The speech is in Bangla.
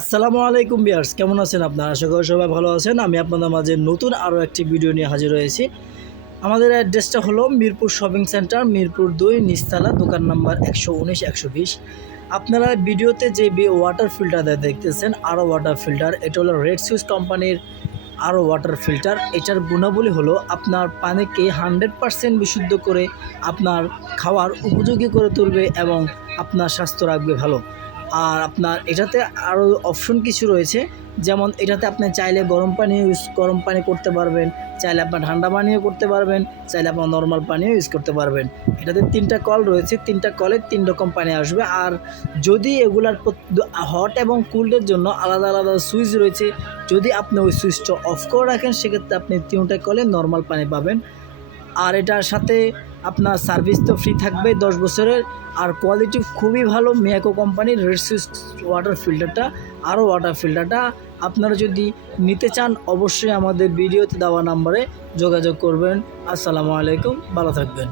আসসালামু আলাইকুম ভিউয়ার্স, কেমন আছেন আপনারা? আশা করি সবাই ভালো আছেন। আমি আপনাদের মাঝে নতুন আরও একটি ভিডিও নিয়ে হাজির হয়েছি। আমাদের অ্যাড্রেসটা হলো মিরপুর শপিং সেন্টার, মিরপুর 2 নিচতলা, দোকান নাম্বার 119-120। আপনারা ভিডিওতে যে ওয়াটার ফিল্টার দেখতেছেন, আরও ওয়াটার ফিল্টার, এটা হলো রেড সুইচ কোম্পানির আরও ওয়াটার ফিল্টার। এটার গুণাবলী হলো আপনার পানিকে 100% বিশুদ্ধ করে আপনার খাওয়ার উপযোগী করে তুলবে এবং আপনার স্বাস্থ্য রাখবে ভালো। আর আপনার এটাতে আরও অপশন কিছু রয়েছে, যেমন এটাতে আপনি চাইলে গরম পানি করতে পারবেন, চাইলে আপনার ঠান্ডা পানিও করতে পারবেন, চাইলে আপনার নর্মাল পানিও ইউজ করতে পারবেন। এটাতে 3টা কল রয়েছে, 3টা কলে 3 রকম পানি আসবে। আর যদি এগুলার হট এবং কোল্ডের জন্য আলাদা আলাদা সুইচ রয়েছে, যদি আপনি ওই সুইচটা অফ করে রাখেন সেক্ষেত্রে আপনি 3টা কলে নর্মাল পানি পাবেন। আর এটার সাথে আপনার সার্ভিস তো ফ্রি থাকবে 10 বছরের। আর কোয়ালিটি খুবই ভালো মিয়াকো কোম্পানির রেড সুইচ ওয়াটার ফিল্টারটা, আরও ওয়াটার ফিল্টারটা আপনারা যদি নিতে চান অবশ্যই আমাদের ভিডিওতে দেওয়া নাম্বারে যোগাযোগ করবেন। আসসালামু আলাইকুম, ভালো থাকবেন।